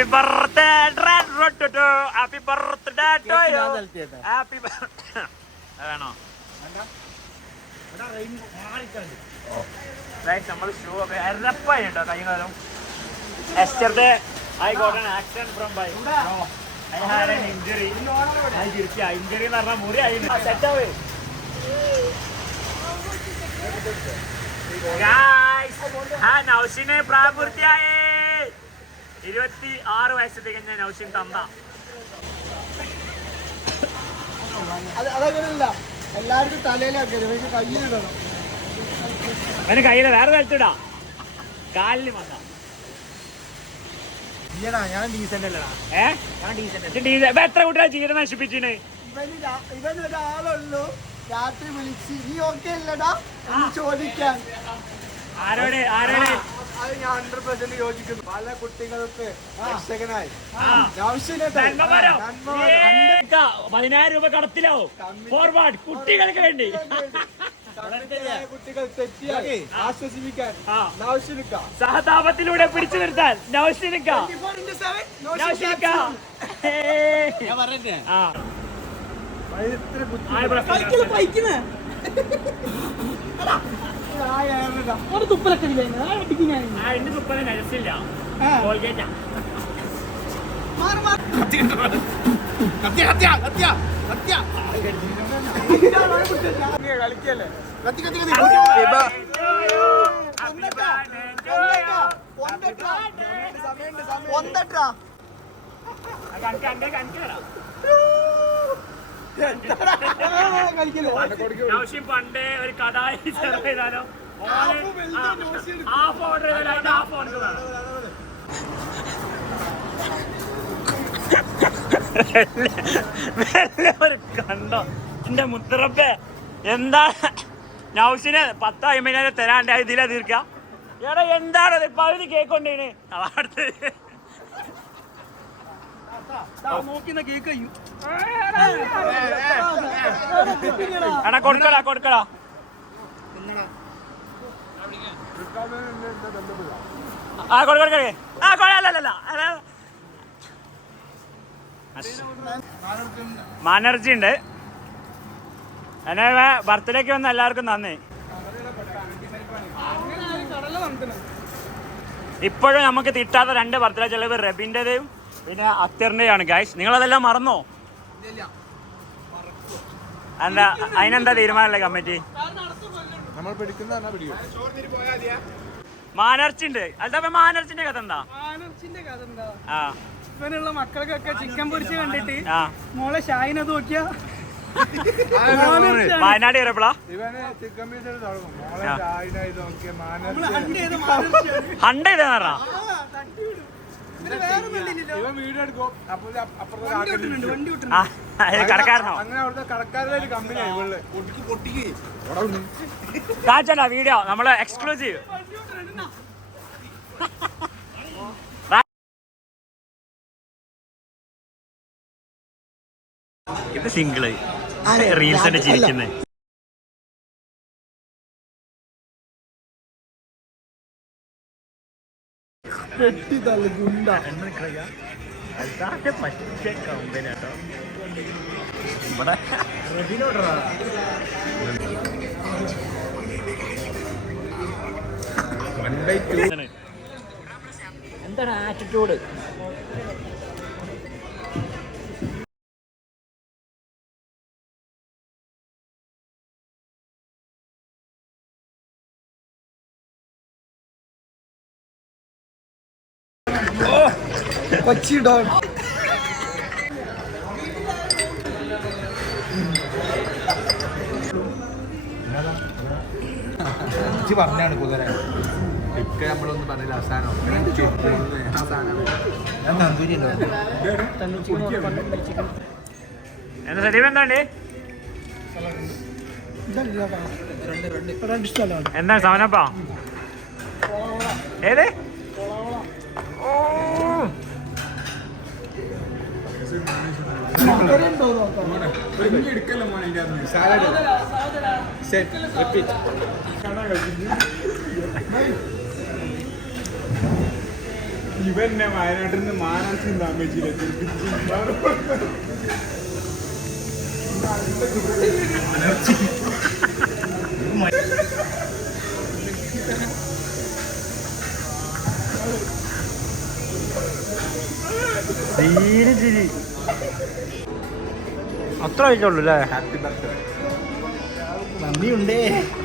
അതാണോ? നമ്മൾ ഷൂ ഒക്കെ എരപ്പായി ഉണ്ടോ കൈ കാലം yesterday I got an accident from by I had an injury injury എന്ന് പറഞ്ഞാൽ മുറി ആയി സെറ്റാവേ നൗഷിനെ പ്രായപൂർത്തിയായേ ഇരുപത്തി ആറ് വയസ്സ് തികഞ്ഞ നൗഷിൻ തന്ത. എല്ലാവർക്കും കയ്യിലിടണം അവന് കയ്യിൽ വേറെ തരത്തിടാ കാലിന് വന്ന. ഞാൻ ഡീസന്റ് അല്ലടാ. ഏ? ഞാൻ ഡീസന്റ് ഇത് ഡീസൽ ഇപ്പൊ എത്ര കുട്ടികളെ ജീവൻ നശിപ്പിച്ചിന്? ഇവന് രാ- ഇവൻ ഒരാളുള്ളൂ. രാത്രി വിളിച്ച് നീ ഓക്കെ അല്ലടാ? ചോദിക്കാൻ. ആരോട് ആരോട്? അത് ഞാൻ ഹൺഡ്രഡ് പെർസെന്റ് യോജിക്കുന്നു. പല കുട്ടികൾക്ക് രക്ഷകനായി? പതിനായിരം രൂപ കടത്തിലാവും. ഫോർവേഡ് കുട്ടികൾക്ക് വേണ്ടി. കുട്ടികൾ ആശ്വസിപ്പിക്കാൻ. സഹതാപത്തിലൂടെ പിടിച്ചു നിർത്താൻ നൗഷിനിക്ക. നൗഷിനിക്ക. ഏ. ആ. ആയ തുപ്പലൊക്കെ ആ, എന്റെ തുപ്പൽ നരസില്ല കളിക്കല്ലേ? ഒന്നട്ടാ കളിക്കല്ലേ നൗഷിൻ പണ്ടേ ഒരു കഥ ചെയ്താലോ? ഹാഫ് ഓർഡർ ചെയ്താലോ? ഹാഫ് ഓർഡർ ഒരു കണ്ടോ? എന്റെ മുത്തറപ്പേ എന്താ? നൗഷിന് പത്തായി അമ്പതിനായിരം തരാണ്ടായി ഇതിലാ തീർക്ക. എടാ എന്താണത്? പകുതി കേക്കൊണ്ടേന്. അടുത്ത്. എടാ കൊടുക്കടാ കൊടുക്കടാ. ആ കൊടു കൊടുക്കേ. ആ കൊള്ളാലല്ല മാനർജി ഉണ്ട്. എന്നെ ബർത്ത്ഡേക്ക് വന്ന എല്ലാവർക്കും നന്ദി. ഇപ്പോഴും നമുക്ക് തിട്ടാത്ത രണ്ട് ബർത്ത്ഡേ ചെലവ് റബിന്റെതും പിന്നെ അത്തറിന്റെയാണ് ഗൈസ് നിങ്ങളതെല്ലാം മറന്നോ? എന്താ അതിനെന്താ തീരുമാനമല്ലേ കമ്മിറ്റി? നമ്മൾ അല്ലെ മാനർച്ചിന്റെ കഥ എന്താ? കഥ എന്താ? ആ. ഇവനുള്ള മക്കൾക്കൊക്കെ ചിക്കൻ പൊരിച്ച് കണ്ടിട്ട് മോളെ ഷായിനെ നോക്കിയാ. വയനാട് ഹണ്ട് ഇവന് ഇവൻ വീഡിയോ എടുക്കും. അപ്പൊ ഇത് അപ്പുറത്തെ വണ്ടി ആൾക്കാര് വിട്ടിട്ടുണ്ട്, വണ്ടി ആ വിട്ടിട്ടുണ്ട്. ഇത് കടക്കാരനോ അങ്ങനെ അവിടുത്തെ കടക്കാരുടെ ഒരു കമ്പനിയായി ഇവൾ. പൊട്ടിക്ക്. പൊട്ടിക്ക് കാച്ചണ്ട വീഡിയോ നമ്മൾ എക്സ്ക്ലൂസീവ്. ഇത് സിംഗിൾ റീൽസ് ആയിട്ട് ചിരിക്കുന്നത് പെട്ടി തള്ളു ഗുണ്ട എന്താണ് ആറ്റിറ്റ്യൂഡ് കൊച്ചി ഡോൺ. പറഞ്ഞാണ് കുതിര ഒക്കെ നമ്മളൊന്നും പറഞ്ഞില്ല അവസാനം ഞാൻ തന്തൂരി എന്താ സജീവ് എന്താണ്ട് എന്താണ് സമനപ്പാ ഏത്? എടുക്കല്ലോ മോനെ ഇവന്നെ വയനാട്ടിൽ നിന്ന് മാനസിക തീരെ ചിരി അത്ര ആയിട്ടുള്ളൂ അല്ലേ? Happy birthday നന്ദിയുണ്ടേ.